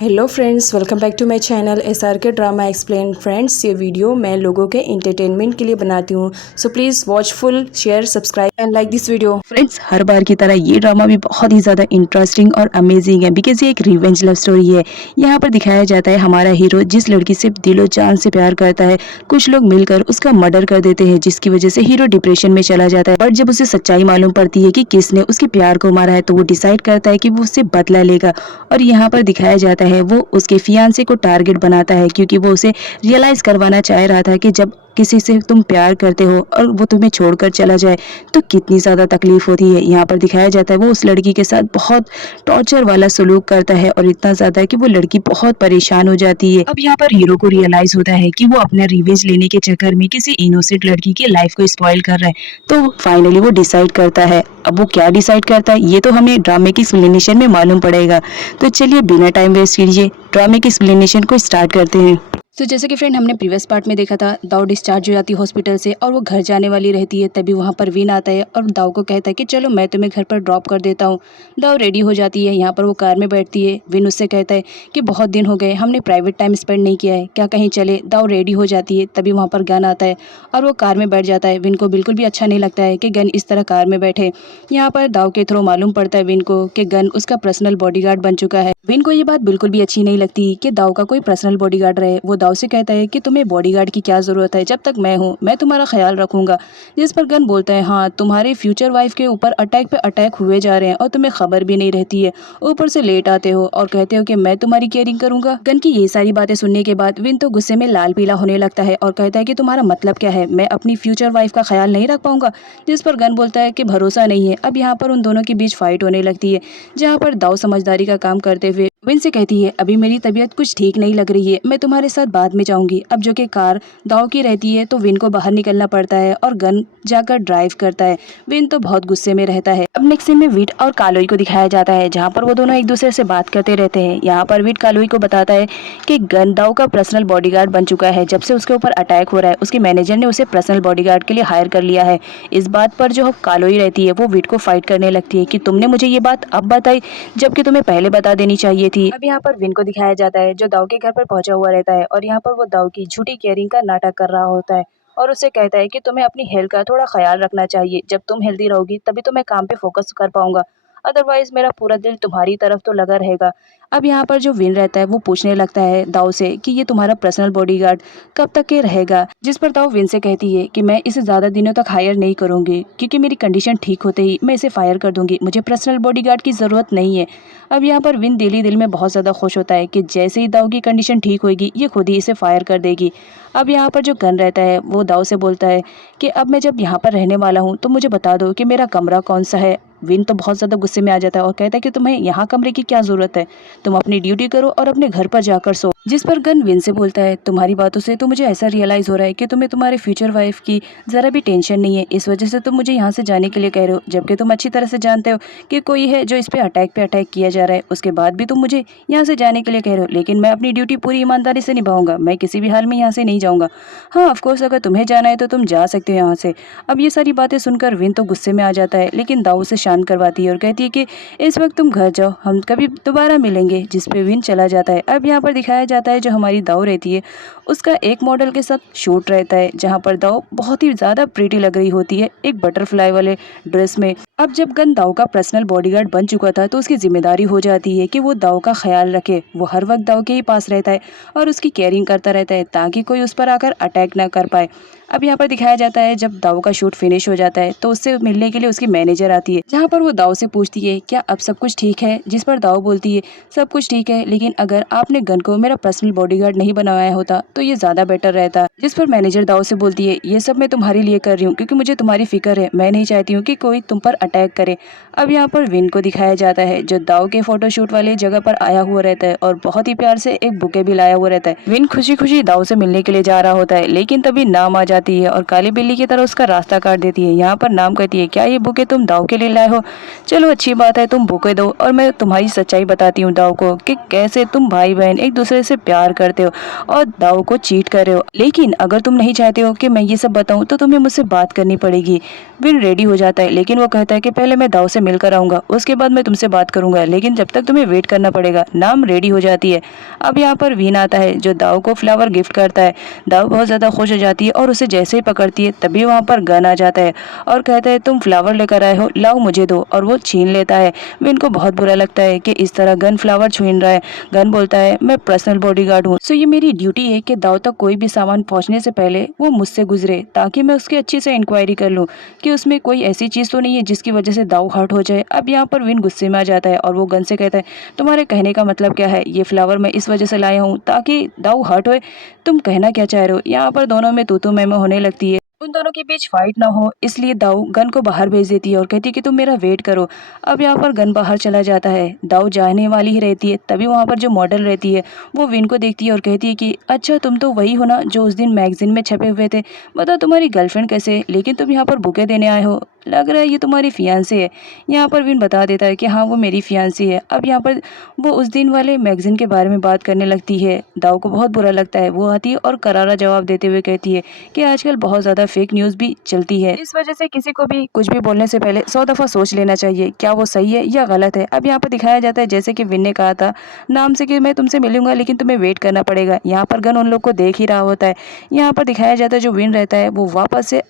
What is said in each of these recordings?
Hello friends, welcome back to my channel SRK drama explain. Friends, ये video मैं लोगों के एंटरटेनमेंट के लिए बनाती हूँ, so please watch full, share, subscribe and like this video. Friends, हर बार की तरह ये ड्रामा भी बहुत ही ज़्यादा इंटरेस्टिंग और अमेजिंग है बिकॉज ये एक रिवेंज लव स्टोरी है। यहाँ पर दिखाया जाता है हमारा हीरो जिस लड़की से दिलो जान से प्यार करता है, कुछ लोग मिलकर उसका मर्डर कर देते हैं जिसकी वजह से हीरो डिप्रेशन में चला जाता है। बट जब उसे सच्चाई मालूम पड़ती है कि किसने उसके प्यार को मारा है तो वो डिसाइड करता है कि वो उससे बदला लेगा। और यहाँ पर दिखाया जाता है वो उसके फियांसे को टारगेट बनाता है क्योंकि वो उसे रियलाइज करवाना चाह रहा था कि जब किसी से तुम प्यार करते हो और वो तुम्हें छोड़कर चला जाए तो कितनी ज़्यादा तकलीफ होती है। यहाँ पर दिखाया जाता है वो उस लड़की के साथ बहुत टॉर्चर वाला सलूक करता है और इतना ज़्यादा कि वो लड़की बहुत परेशान हो जाती है। अब यहाँ पर हीरो को रियलाइज होता है कि वो अपना रिवेंज लेने के चक्कर में किसी इनोसेंट लड़की की लाइफ को स्पॉइल कर रहा है, तो फाइनली वो डिसाइड करता है। अब वो क्या डिसाइड करता है ये तो हमें ड्रामे की एक्सप्लेनेशन में मालूम पड़ेगा। तो चलिए बिना टाइम वेस्ट कीजिए ड्रामे की एक्सप्लेनेशन को स्टार्ट करते हैं। तो जैसे कि फ्रेंड हमने प्रीवियस पार्ट में देखा था, दाऊ डिस्चार्ज हो जाती है हॉस्पिटल से और वो घर जाने वाली रहती है। तभी वहाँ पर विन आता है और दाऊ को कहता है कि चलो मैं तुम्हें घर पर ड्रॉप कर देता हूँ। दाऊ रेडी हो जाती है, यहाँ पर वो कार में बैठती है। विन उससे कहता है कि बहुत दिन हो गए, हमने प्राइवेट टाइम स्पेंड नहीं किया है, क्या कहीं चले। दाऊ रेडी हो जाती है, तभी वहाँ पर गन आता है और वो कार में बैठ जाता है। विन को बिल्कुल भी अच्छा नहीं लगता है कि गन इस तरह कार में बैठे। यहाँ पर दाऊ के थ्रू मालूम पड़ता है विन को कि गन उसका पर्सनल बॉडीगार्ड बन चुका है। विन को ये बात बिल्कुल भी अच्छी नहीं लगती कि दाऊ का कोई पर्सनल बॉडीगार्ड रहे। वो दाऊ से कहता है कि तुम्हें बॉडीगार्ड की क्या ज़रूरत है, जब तक मैं हूँ मैं तुम्हारा ख्याल रखूंगा। जिस पर गन बोलता है हाँ, तुम्हारे फ्यूचर वाइफ के ऊपर अटैक पे अटैक हुए जा रहे हैं और तुम्हें खबर भी नहीं रहती है, ऊपर से लेट आते हो और कहते हो कि मैं तुम्हारी केयरिंग करूंगा। गन की ये सारी बातें सुनने के बाद विन तो गुस्से में लाल पीला होने लगता है और कहता है कि तुम्हारा मतलब क्या है, मैं अपनी फ्यूचर वाइफ का ख्याल नहीं रख पाऊंगा। जिस पर गन बोलता है कि भरोसा नहीं है। अब यहाँ पर उन दोनों के बीच फाइट होने लगती है, जहाँ पर दाऊ समझदारी का काम करते हुए विन से कहती है अभी मेरी तबीयत कुछ ठीक नहीं लग रही है, मैं तुम्हारे साथ बाद में जाऊंगी। अब जो कि कार दाऊ की रहती है तो विन को बाहर निकलना पड़ता है और गन जाकर ड्राइव करता है। विन तो बहुत गुस्से में रहता है। अब नेक्स्ट सीन में विट और कालोई को दिखाया जाता है, जहाँ पर वो दोनों एक दूसरे से बात करते रहते हैं। यहाँ पर विट कालोई को बताता है कि गन दाऊ का पर्सनल बॉडीगार्ड बन चुका है। जब से उसके ऊपर अटैक हो रहा है उसके मैनेजर ने उसे पर्सनल बॉडीगार्ड के लिए हायर कर लिया है। इस बात पर जो कालोई रहती है वो विट को फाइट करने लगती है कि तुमने मुझे ये बात अब बताई जबकि तुम्हें पहले बता देनी चाहिए थी। अब यहाँ पर विन को दिखाया जाता है जो दाऊ के घर पर पहुंचा हुआ रहता है और यहाँ पर वो दाऊ की झूठी केयरिंग का नाटक कर रहा होता है और उससे कहता है कि तुम्हें अपनी हेल्थ का थोड़ा ख्याल रखना चाहिए। जब तुम हेल्दी रहोगी तभी तो मैं काम पे फोकस कर पाऊंगा, अदरवाइज मेरा पूरा दिल तुम्हारी तरफ तो लगा रहेगा। अब यहाँ पर जो विन रहता है वो पूछने लगता है दाऊ से कि ये तुम्हारा पर्सनल बॉडीगार्ड कब तक के रहेगा। जिस पर दाऊ विन से कहती है कि मैं इसे ज़्यादा दिनों तक हायर नहीं करूँगी क्योंकि मेरी कंडीशन ठीक होते ही मैं इसे फायर कर दूंगी, मुझे पर्सनल बॉडीगार्ड की ज़रूरत नहीं है। अब यहाँ पर विन दिल ही दिल में बहुत ज़्यादा खुश होता है कि जैसे ही दाऊ की कंडीशन ठीक होगी ये खुद ही इसे फायर कर देगी। अब यहाँ पर जो गन रहता है वो दाऊ से बोलता है कि अब मैं जब यहाँ पर रहने वाला हूँ तो मुझे बता दो कि मेरा कमरा कौन सा है। विन तो बहुत ज़्यादा गुस्से में आ जाता है और कहता है कि तुम्हें यहाँ कमरे की क्या ज़रूरत है, तुम अपनी ड्यूटी करो और अपने घर पर जाकर सो। जिस पर गन विन से बोलता है तुम्हारी बातों से तो मुझे ऐसा रियलाइज़ हो रहा है कि तुम्हें तुम्हारे फ्यूचर वाइफ की ज़रा भी टेंशन नहीं है, इस वजह से तुम मुझे यहाँ से जाने के लिए कह रहे हो, जबकि तुम अच्छी तरह से जानते हो कि कोई है जो इस पे अटैक किया जा रहा है। उसके बाद भी तुम मुझे यहाँ से जाने के लिए कह रहे हो, लेकिन मैं अपनी ड्यूटी पूरी ईमानदारी से निभाऊंगा, मैं किसी भी हाल में यहाँ से नहीं जाऊँगा। हाँ ऑफकोर्स अगर तुम्हें जाना है तो तुम जा सकते हो यहाँ से। अब ये सारी बातें सुनकर विन तो गुस्से में आ जाता है, लेकिन दाऊ से शांत करवाती है और कहती है कि इस वक्त तुम घर जाओ, हम कभी दोबारा मिलेंगे। जिस पे विन चला जाता है। अब यहाँ पर दिखाया जाता है जो हमारी दाऊ रहती है उसका एक मॉडल के साथ शूट रहता है, जहाँ पर दाऊ बहुत ही ज़्यादा प्रीटी लग रही होती है एक बटरफ्लाई वाले ड्रेस में। अब जब गन दाऊ का पर्सनल बॉडीगार्ड बन चुका था तो उसकी जिम्मेदारी हो जाती है कि वो दाऊ का ख्याल रखे। वो हर वक्त दाऊ के ही पास रहता है और उसकी केयरिंग करता रहता है ताकि कोई उस पर आकर अटैक ना कर पाए। अब यहाँ पर दिखाया जाता है जब दाऊ का शूट फिनिश हो जाता है तो उससे मिलने के लिए उसकी मैनेजर आती है, जहाँ पर वो दाऊ से पूछती है क्या अब सब कुछ ठीक है। जिस पर दाऊ बोलती है सब कुछ ठीक है, लेकिन अगर आपने गन को मेरा पर्सनल बॉडीगार्ड नहीं बनाया होता तो ये ज़्यादा बेटर रहता। जिस पर मैनेजर दाऊ से बोलती है ये सब मैं तुम्हारे लिए कर रही हूँ क्योंकि मुझे तुम्हारी फिक्र है, मैं नहीं चाहती हूँ कि कोई तुम पर अटैक करे। अब यहाँ पर विन को दिखाया जाता है जो दाऊ के फोटोशूट वाली जगह पर आया हुआ रहता है और बहुत ही प्यार से एक बुके भी लाया हुआ रहता है। विन खुशी खुशी दाऊ से मिलने के लिए जा रहा होता है, लेकिन तभी नाम आ जाती है और काली बिल्ली की तरह उसका रास्ता काट देती है। यहाँ पर नाम कहती है क्या ये बुके तुम दाऊ के लिए लाए हो, चलो अच्छी बात है तुम बुके दो और मैं तुम्हारी सच्चाई बताती हूँ दाऊ को कि कैसे तुम भाई बहन एक दूसरे से प्यार करते हो और दाऊ को चीट कर रहे हो। लेकिन विन अगर तुम नहीं चाहते हो कि मैं ये सब बताऊं तो तुम्हें मुझसे बात करनी पड़ेगी। विन रेडी हो जाता है लेकिन वो कहता है कि पहले मैं दाव से मिलकर आऊंगा, उसके बाद मैं तुमसे बात करूंगा, लेकिन जब तक तुम्हें वेट करना पड़ेगा। नाम रेडी हो जाती है। अब यहाँ पर विन आता है जो दाव को फ्लावर गिफ्ट करता है। दाव बहुत ज्यादा खुश हो जाती है और उसे जैसे ही पकड़ती है तभी वहाँ पर गन आ जाता है और कहता है तुम फ्लावर लेकर आए हो, लाओ मुझे दो, और वो छीन लेता है। विन को बहुत बुरा लगता है कि इस तरह गन फ्लावर छीन रहा है। गन बोलता है मैं पर्सनल बॉडीगार्ड हूँ, सो ये मेरी ड्यूटी है कि दाव तक कोई भी सामान पहुंचने से पहले वो मुझसे गुजरे ताकि मैं उसकी अच्छे से इंक्वायरी कर लूँ कि उसमें कोई ऐसी चीज तो नहीं है जिसकी वजह से दाव हर्ट हो जाए। अब यहाँ पर विन गुस्से में आ जाता है और वो गन से कहता है तुम्हारे कहने का मतलब क्या है? ये फ्लावर मैं इस वजह से लाया हूँ ताकि दाव हर्ट होए। तुम कहना क्या चाह रहे हो? यहाँ पर दोनों में तू मैं होने लगती है। उन दोनों के बीच फाइट ना हो इसलिए दाऊ गन को बाहर भेज देती है और कहती है कि तुम मेरा वेट करो। अब यहाँ पर गन बाहर चला जाता है। दाऊ जाने वाली ही रहती है तभी वहाँ पर जो मॉडल रहती है वो विन को देखती है और कहती है कि अच्छा तुम तो वही हो ना जो उस दिन मैगजीन में छपे हुए थे, बताओ तुम्हारी गर्लफ्रेंड कैसे है? लेकिन तुम यहाँ पर बुके देने आए हो, लग रहा है ये तुम्हारी फियांसी है। यहाँ पर विन बता देता है कि हाँ वो मेरी फियांसी है। अब यहाँ पर वो उस दिन वाले मैगजीन के बारे में बात करने लगती है। दाऊ को बहुत बुरा लगता है। वो आती है और करारा जवाब देते हुए कहती है कि आजकल बहुत ज़्यादा फेक न्यूज़ भी चलती है, इस वजह से किसी को भी कुछ भी बोलने से पहले 100 दफ़ा सोच लेना चाहिए क्या वो सही है या गलत है। अब यहाँ पर दिखाया जाता है जैसे कि विन ने कहा था नाम से कि मैं तुमसे मिलूंगा लेकिन तुम्हें वेट करना पड़ेगा। यहाँ पर गन उन लोग को देख ही रहा होता है। यहाँ पर दिखाया जाता है जो विन रहता है वो वापस से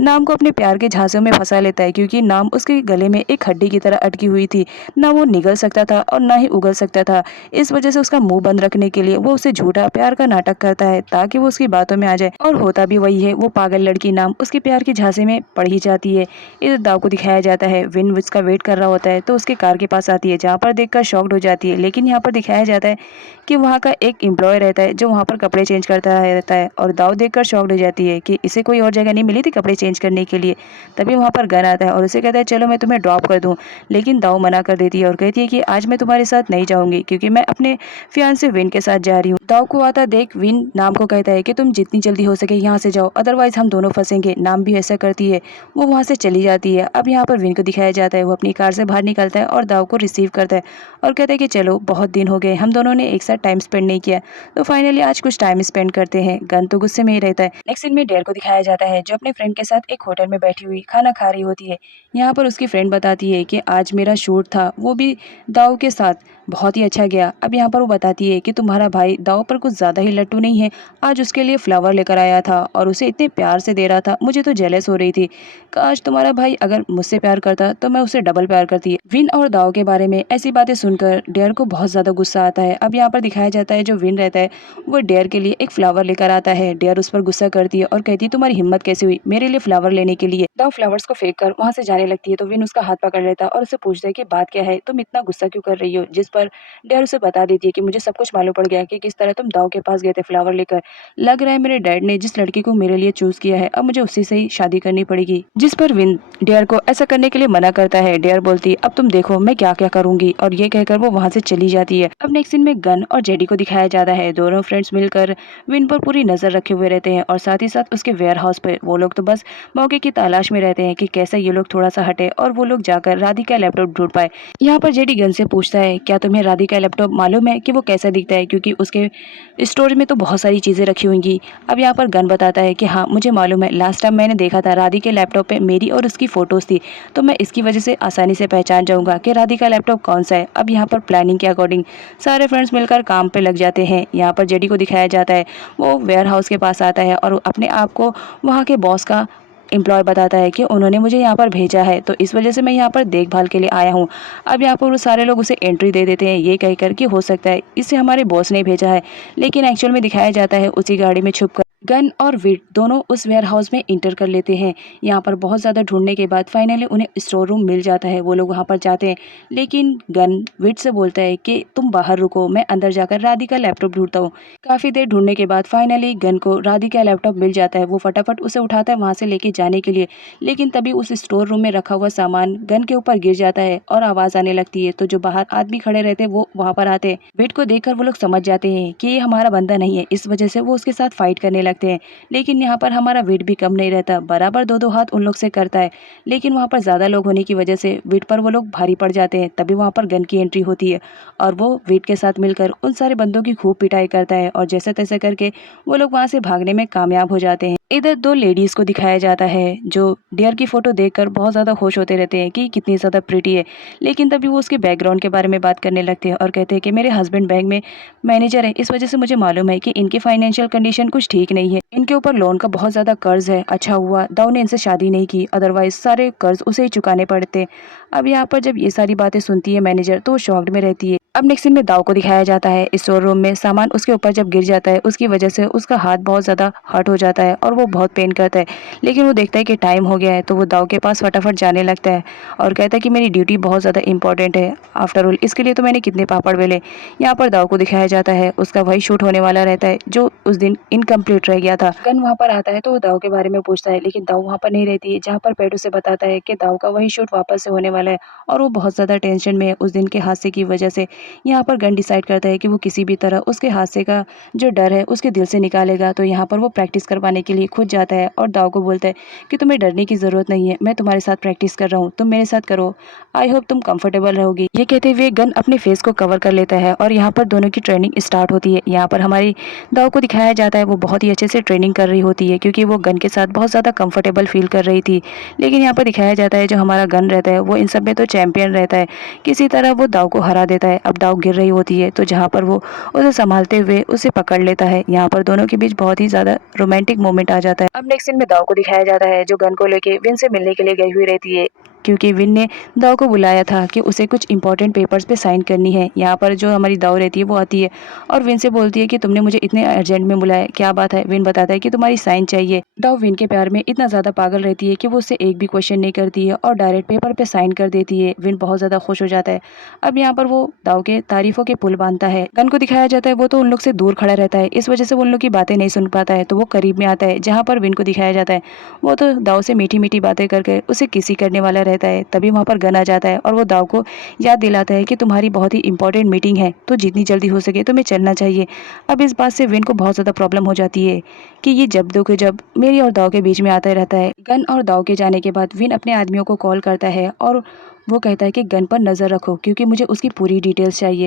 नाम को अपने प्यार के झांसे में फंसा लेता है क्योंकि नाम उसके गले में एक हड्डी की तरह अटकी हुई थी। ना वो निगल सकता था और ना ही उगल सकता था। इस वजह से उसका मुंह बंद रखने के लिए वो उसे झूठा प्यार का नाटक करता है ताकि वो उसकी बातों में आ जाए, और होता भी वही है। वो पागल लड़की नाम उसके प्यार के झांसे में पड़ ही जाती है। इस दाव को दिखाया जाता है विन उसका वेट कर रहा होता है तो उसके कार के पास आती है जहाँ पर देखकर शॉक्ड हो जाती है। लेकिन यहाँ पर दिखाया जाता है कि वहाँ का एक एम्प्लॉय रहता है जो वहाँ पर कपड़े चेंज करता रहता है और दाव देखकर शॉक्ड हो जाती है कि इसे कोई और जगह नहीं मिली थी कपड़े चेंज करने के लिए। तभी वहाँ पर गन आता है और उसे कहता है चलो मैं तुम्हें ड्रॉप कर दूं, लेकिन दाव मना कर देती है और कहती है कि आज मैं तुम्हारे साथ नहीं जाऊंगी क्योंकि मैं अपने फियांसे विन के साथ जा रही हूँ। दाव को आता देख विन नाम को कहता है कि तुम जितनी जल्दी हो सके यहाँ से जाओ, अदरवाइज हम दोनों फंसेंगे। नाम भी ऐसा करती है, वो वहाँ से चली जाती है। अब यहाँ पर विन को दिखाया जाता है वो अपनी कार से बाहर निकलता है और दाव को रिसीव करता है और कहता है कि चलो बहुत दिन हो गए हम दोनों ने एक साथ टाइम स्पेंड नहीं किया, तो फाइनली आज कुछ टाइम स्पेंड करते हैं। गन तो गुस्से में ही रहता है। नेक्स्ट सीन में डेयर को दिखाया जाता है जो अपने फ्रेंड के साथ एक होटल में बैठी हुई खाना खा रही होती है। यहाँ पर उसकी फ्रेंड बताती है कि आज मेरा शूट था, वो भी दाऊ के साथ, बहुत ही अच्छा गया। अब यहाँ पर वो बताती है कि तुम्हारा भाई दाऊ पर कुछ ज़्यादा ही लट्टू नहीं है, आज उसके लिए फ्लावर लेकर आया था और उसे इतने प्यार से दे रहा था, मुझे तो जेलस हो रही थी। काश तुम्हारा भाई अगर मुझसे प्यार करता तो मैं उसे डबल प्यार करती। विन और दाऊ के बारे में ऐसी बातें सुनकर डेयर को बहुत ज़्यादा गुस्सा आता है। अब यहाँ पर दिखाया जाता है जो विन रहता है वो डेयर के लिए एक फ्लावर लेकर आता है। डेयर उस पर गुस्सा करती है और कहती है तुम्हारी हिम्मत कैसे हुई मेरे लिए फ्लावर लेने के लिए। दाऊ फ्लावर्स को फेंक कर वहाँ से जाने लगती है तो विन उसका हाथ पकड़ लेता है और उससे पूछता है कि बात क्या है, तुम इतना गुस्सा क्यों कर रही हो। जिस पर डेयर उसे बता देती है कि मुझे सब कुछ मालूम पड़ गया कि किस तरह तुम दाऊ के पास गए थे फ्लावर लेकर। लग रहा है मेरे डैड ने जिस लड़की को मेरे लिए चूज किया है अब मुझे उसी से ही शादी करनी पड़ेगी। जिस पर विन डेयर को ऐसा करने के लिए मना करता है। डेयर बोलती है अब तुम देखो मैं क्या क्या करूंगी, और ये कहकर वो वहाँ से चली जाती है। अब नेक्स्ट सीन में गन और जेडी को दिखाया जाता है। दोनों फ्रेंड्स मिलकर विन पर पूरी नजर रखे हुए रहते हैं और साथ ही साथ उसके वेयर हाउस पर। वो लोग तो बस मौके की तलाश में रहते हैं कि कैसे ये लोग थोड़ा सा हटे और वो लोग जाकर राधिका का लैपटॉप ढूंढ पाए। यहाँ पर जेडी गन से पूछता है क्या तुम्हें राधिका का लैपटॉप मालूम है कि वो कैसा दिखता है, क्योंकि उसके स्टोरेज में तो बहुत सारी चीजें रखी होंगी। अब यहाँ पर गन बताता है कि हाँ मुझे मालूम है, लास्ट टाइम मैंने देखा था राधिका के लैपटॉप पे मेरी और उसकी फोटोज थी, तो मैं इसकी वजह से आसानी से पहचान जाऊंगा कि राधिका का लैपटॉप कौन सा है। अब यहाँ पर प्लानिंग के अकॉर्डिंग सारे फ्रेंड्स मिलकर काम पे लग जाते हैं। यहाँ पर जेडी को दिखाया जाता है वो वेयर हाउस के पास आता है और अपने आप को वहाँ के बॉस का एम्प्लॉय बताता है कि उन्होंने मुझे यहाँ पर भेजा है तो इस वजह से मैं यहाँ पर देखभाल के लिए आया हूँ। अब यहाँ पर वो सारे लोग उसे एंट्री दे देते हैं ये कहकर कि हो सकता है इसे हमारे बॉस ने भेजा है, लेकिन एक्चुअल में दिखाया जाता है उसी गाड़ी में छुपकर गन और विट दोनों उस वेयर हाउस में इंटर कर लेते हैं। यहाँ पर बहुत ज़्यादा ढूंढने के बाद फाइनली उन्हें स्टोर रूम मिल जाता है। वो लोग वहाँ पर जाते हैं लेकिन गन विट से बोलता है कि तुम बाहर रुको, मैं अंदर जाकर राधिका लैपटॉप ढूंढता हूँ। काफ़ी देर ढूंढने के बाद फाइनली गन को राधिका लैपटॉप मिल जाता है। वो फटाफट उसे उठाता है वहाँ से लेके जाने के लिए, लेकिन तभी उस स्टोर रूम में रखा हुआ सामान गन के ऊपर गिर जाता है और आवाज़ आने लगती है। तो जो बाहर आदमी खड़े रहते हैं वो वहाँ पर आते हैं। विट को देखकर वो लोग समझ जाते हैं कि ये हमारा बंदा नहीं है, इस वजह से वो उसके साथ फाइट करने लगते हैं। लेकिन यहाँ पर हमारा वेट भी कम नहीं रहता, बराबर 2-2 हाथ उन लोग से करता है। लेकिन वहाँ पर ज़्यादा लोग होने की वजह से वेट पर वो लोग भारी पड़ जाते हैं। तभी वहाँ पर गन की एंट्री होती है और वो वेट के साथ मिलकर उन सारे बंदों की खूब पिटाई करता है और जैसे-तैसे करके वो लोग वहाँ से भागने में कामयाब हो जाते हैं। इधर 2 लेडीज़ को दिखाया जाता है जो डियर की फ़ोटो देखकर बहुत ज़्यादा खुश होते रहते हैं कि कितनी ज़्यादा प्रिटी है। लेकिन तभी वो उसके बैकग्राउंड के बारे में बात करने लगते हैं और कहते हैं कि मेरे हस्बैंड बैंक में मैनेजर हैं, इस वजह से मुझे मालूम है कि इनकी फाइनेंशियल कंडीशन कुछ ठीक नहीं है। इनके ऊपर लोन का बहुत ज़्यादा कर्ज़ है। अच्छा हुआ दाऊ ने इनसे शादी नहीं की, अदरवाइज़ सारे कर्ज़ उसे ही चुकाने पड़ते। अब यहाँ पर जब ये सारी बातें सुनती है मैनेजर तो वो शॉक्ड में रहती है। अब नेक्स्ट सीन में दाऊ को दिखाया जाता है स्टोर रूम में सामान उसके ऊपर जब गिर जाता है उसकी वजह से उसका हाथ बहुत ज़्यादा हर्ट हो जाता है और वो बहुत पेन करता है। लेकिन वो देखता है कि टाइम हो गया है तो वो दाऊ के पास फटाफट जाने लगता है और कहता है कि मेरी ड्यूटी बहुत ज़्यादा इंपॉर्टेंट है, आफ्टर ऑल इसके लिए तो मैंने कितने पापड़ बेले। यहाँ पर दाऊ को दिखाया जाता है उसका वही शूट होने वाला रहता है जो उस दिन इनकम्प्लीट रह गया था। गन वहाँ पर आता है तो वो दाऊ के बारे में पूछता है लेकिन दाऊ वहाँ पर नहीं रहती है, जहाँ पर पेट उसे बताता है कि दाऊ का वही शूट वापस से होने वाला है और वो बहुत ज़्यादा टेंशन में है उस दिन के हादसे की वजह से। यहाँ पर गन डिसाइड करता है कि वो किसी भी तरह उसके हादसे का जो डर है उसके दिल से निकालेगा। तो यहाँ पर वो प्रैक्टिस करवाने के लिए खुद जाता है और दाऊ को बोलता है कि तुम्हें डरने की ज़रूरत नहीं है, मैं तुम्हारे साथ प्रैक्टिस कर रहा हूँ, तुम मेरे साथ करो, आई होप तुम कंफर्टेबल रहोगी। ये कहते हुए गन अपने फेस को कवर कर लेता है और यहाँ पर दोनों की ट्रेनिंग स्टार्ट होती है। यहाँ पर हमारी दाऊ को दिखाया जाता है वो बहुत ही अच्छे से ट्रेनिंग कर रही होती है क्योंकि वो गन के साथ बहुत ज़्यादा कंफर्टेबल फील कर रही थी। लेकिन यहाँ पर दिखाया जाता है जो हमारा गन रहता है वो इन सब में तो चैंपियन रहता है, किसी तरह वो दाऊ को हरा देता है। अब दाऊ गिर रही होती है तो जहाँ पर वो उसे संभालते हुए उसे पकड़ लेता है। यहाँ पर दोनों के बीच बहुत ही ज़्यादा रोमांटिक मोमेंट आ जाता है। अब नेक्स्ट सीन में दाऊ को दिखाया जाता है जो गन को लेके विन से मिलने के लिए गई हुई रहती है क्योंकि विन ने दाऊ को बुलाया था कि उसे कुछ इंपॉर्टेंट पेपर्स पे साइन करनी है। यहाँ पर जो हमारी दाऊ रहती है वो आती है और विन से बोलती है कि तुमने मुझे इतने अर्जेंट में बुलाया, क्या बात है। विन बताता है कि तुम्हारी साइन चाहिए। दाऊ विन के प्यार में इतना ज़्यादा पागल रहती है कि वो उससे एक भी क्वेश्चन नहीं करती है और डायरेक्ट पेपर पे साइन कर देती है। विन बहुत ज़्यादा खुश हो जाता है। अब यहाँ पर वो दाऊ के तारीफों के पुल बांधता है। गन को दिखाया जाता है वो तो उन लोग से दूर खड़ा रहता है, इस वजह से वो उन लोग की बातें नहीं सुन पाता है तो वो करीब में आता है। जहाँ पर विन को दिखाया जाता है वो तो दाऊ से मीठी मीठी बातें करके उसे किसी करने वाला रहता है। तभी वहाँ पर गन आ जाता है और वो दाऊ को याद दिलाता है कि तुम्हारी बहुत ही इंपॉर्टेंट मीटिंग है तो जितनी जल्दी हो सके तुम्हें चलना चाहिए। अब इस बात से विन को बहुत ज़्यादा प्रॉब्लम हो जाती है कि ये जब देखो जब मेरी और दाऊ के बीच में आता रहता है। गन और दाऊ के जाने के बाद विन अपने आदमियों को कॉल करता है और वो कहता है कि गन पर नज़र रखो क्योंकि मुझे उसकी पूरी डिटेल्स चाहिए।